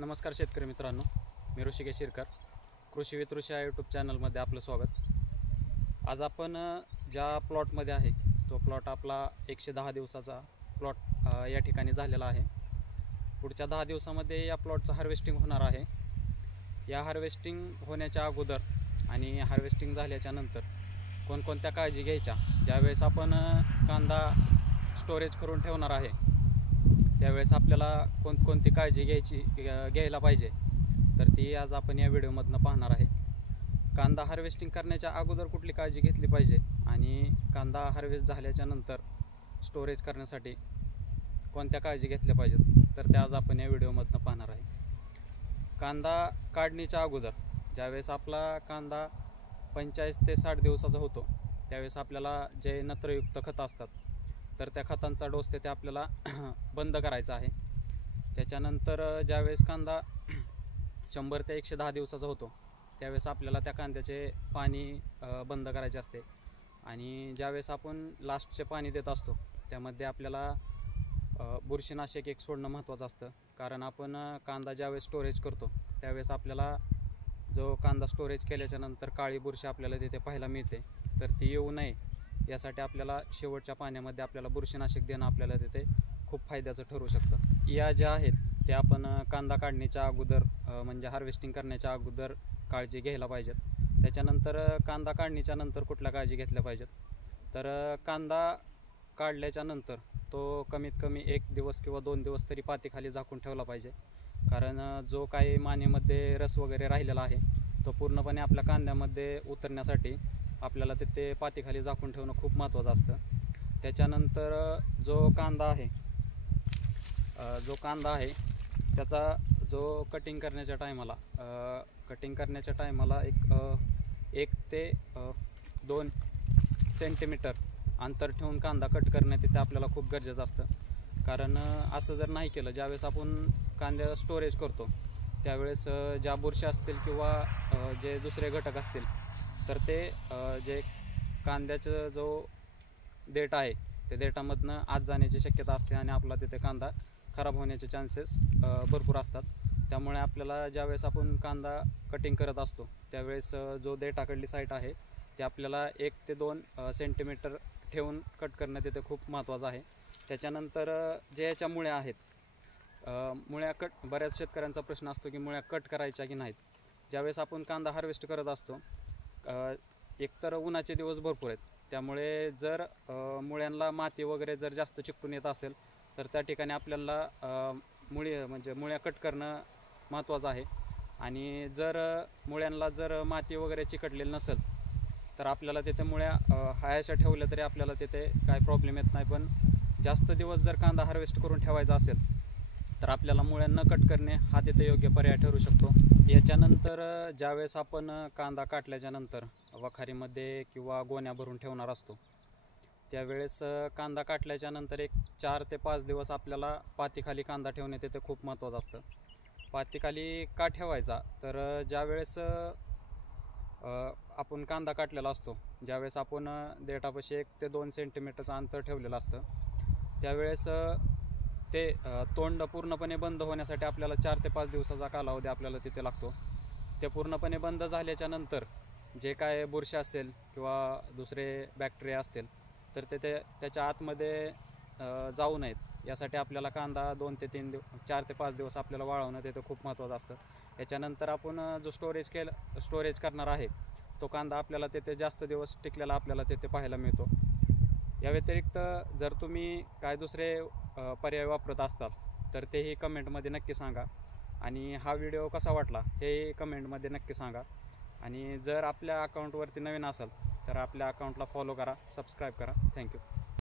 नमस्कार शेतकरी मित्रांनो, मी ऋषिकेश शिरकर, कृषी विथ ऋषी या यूट्यूब चॅनलमध्ये आपलं स्वागत। आज आपण ज्या प्लॉटमध्ये आहे तो प्लॉट आपला 110 दिवसाचा प्लॉट या ठिकाणी झालेला आहे। पुढच्या 10 दिवसामध्ये या प्लॉटचं हार्वेस्टिंग होणार आहे। या हार्वेस्टिंग होण्याच्या अगोदर आणि हार्वेस्टिंग झाल्याच्या नंतर कोणकोणत्या काळजी घ्यायच्या, ज्यावेळेस आपण कांदा स्टोरेज करून ठेवणार आहे त्यावेळेस आपल्याला कोणकोणती काळजी घ्यायला पाहिजे, तर ती आज आपण या व्हिडिओमधनं पाहणार आहे। कांदा हार्वेस्टिंग करण्याच्या अगोदर कुठली काळजी घेतली पाहिजे आणि कांदा हार्वेस्ट झाल्याच्या नंतर स्टोरेज करण्यासाठी कोणत्या काळजी घेतल्या पाहिजेत, तर त्या आज आपण या व्हिडिओमधनं पाहणार आहे। कांदा काढणीच्या अगोदर ज्यावेळेस आपला कांदा 45 ते 60 दिवसाचा होतो त्यावेळेस आपल्याला जे नत्रयुक्त खतं असतात तर त्या खतांचा डोस ते आपल्याला बंद करायचा आहे। त्याच्यानंतर ज्यावेळेस कांदा 100 ते 110 दिवसाचा होतो त्यावेळेस आपल्याला त्या कांद्याचे पाणी बंद करायचे असते आणि ज्यावेळेस आपण लास्टचे पाणी देत असतो त्यामध्ये आपल्याला बुरशीनाशक एक सोडणं महत्त्वाचं असतं, कारण आपण कांदा ज्यावेळेस स्टोरेज करतो त्यावेळेस आपल्याला जो कांदा स्टोरेज केल्याच्या नंतर काळी बुरशी आपल्याला तिथे पाहायला मिळते, तर ती येऊ नये यासाठी आपल्याला शेवटच्या पाण्यामध्ये आपल्याला बुरशीनाशक देणं आपल्याला तिथे खूप फायद्याचं ठरू शकतं। या ज्या आहेत त्या आपण कांदा काढण्याच्या अगोदर म्हणजे हार्वेस्टिंग करण्याच्या अगोदर काळजी घ्यायला पाहिजेत। त्याच्यानंतर कांदा काढणीच्या नंतर कुठल्या काळजी घेतल्या पाहिजेत, तर कांदा काढल्याच्या नंतर तो कमीत कमी 1 दिवस किंवा 2 दिवस तरी पातीखाली झाकून ठेवला पाहिजे, कारण जो काही मानेमध्ये रस वगैरे राहिलेला आहे तो पूर्णपणे आपल्या कांद्यामध्ये उतरण्यासाठी आपल्याला तिथे पातीखाली झाकून ठेवणं खूप महत्त्वाचं असतं। त्याच्यानंतर जो कांदा आहे त्याचा जो कटिंग करण्याच्या टायमाला एक ते 2 सेंटीमीटर अंतर ठेवून कांदा कट करणे तिथे आपल्याला खूप गरजेचं असतं, कारण असं जर नाही केलं, ज्यावेळेस आपण कांदा स्टोरेज करतो त्यावेळेस ज्या बुरशी असतील किंवा जे दुसरे घटक असतील तर ते जे कांद्याचं जो देठ आहे ते देठामधनं आत जाण्याची शक्यता असते आणि आपला तिथे कांदा खराब होण्याचे चान्सेस भरपूर असतात। त्यामुळे आपल्याला ज्यावेळेस आपण कांदा कटिंग करत असतो त्यावेळेस जो देठाकडली साईड आहे ते आपल्याला 1 ते 2 सेंटीमीटर ठेवून कट करणं तिथे खूप महत्त्वाचं आहे। त्याच्यानंतर जे याच्या मुळ्या आहेत, मुळ्या कट, बऱ्याच शेतकऱ्यांचा प्रश्न असतो की मुळ्या कट करायच्या की नाहीत। ज्यावेळेस आपण कांदा हार्वेस्ट करत असतो एकतर उन्हाचे दिवस भरपूर आहेत, त्यामुळे जर मुळ्यांना माती वगैरे जर जास्त चिकटून येत असेल तर त्या ठिकाणी आपल्याला मुळ्या कट करणं महत्त्वाचं आहे। आणि जर मुळ्यांना जर माती वगैरे चिकटलेली नसेल तर आपल्याला तिथे मुळ्या हायाशा ठेवल्या तरी आपल्याला तिथे काय प्रॉब्लेम येत नाही, पण जास्त दिवस जर कांदा हार्वेस्ट करून ठेवायचा असेल तर आपल्याला मुळ्यांना कट करणे हा तिथे योग्य पर्याय ठरू शकतो। याच्यानंतर ज्यावेळेस आपण कांदा काटल्याच्या नंतर वखारीमध्ये किंवा गोण्या भरून ठेवणार असतो त्यावेळेस कांदा काटल्याच्या नंतर 4 ते 5 दिवस आपल्याला पातीखाली कांदा ठेवणे तिथे खूप महत्त्वाचं असतं। पातीखाली का ठेवायचा, तर ज्यावेळेस आपण कांदा काटलेला असतो ज्यावेळेस आपण देठापाशी 1 ते 2 सेंटीमीटरचं अंतर ठेवलेलं असतं त्यावेळेस ते तोंड पूर्णपणे बंद होण्यासाठी आपल्याला 4 ते 5 दिवसाचा कालावधी आपल्याला तिथे लागतो। ते पूर्णपणे बंद झाल्याच्या नंतर जे काय बुरशी असेल किंवा दुसरे बॅक्टेरिया असतील तर ते त्याच्या आतमध्ये जाऊ नयेत यासाठी आपल्याला कांदा 4 ते 5 दिवस आपल्याला वाळवणं तिथे खूप महत्त्वाचं असतं। याच्यानंतर आपण जो स्टोरेज करणार आहे तो कांदा आपल्याला तिथे जास्त दिवस टिकलेला आपल्याला तिथे पाहायला मिळतो। या व्यतिरिक्त जर तुम्ही काय दुसरे पर्याय वापरत असाल तर तेही कमेंटमध्ये नक्की सांगा आणि हा व्हिडिओ कसा वाटला हे कमेंटमध्ये नक्की सांगा। आणि जर आपल्या अकाउंटवरती नवीन असाल तर आपल्या अकाउंटला फॉलो करा, सबस्क्राईब करा। थँक्यू।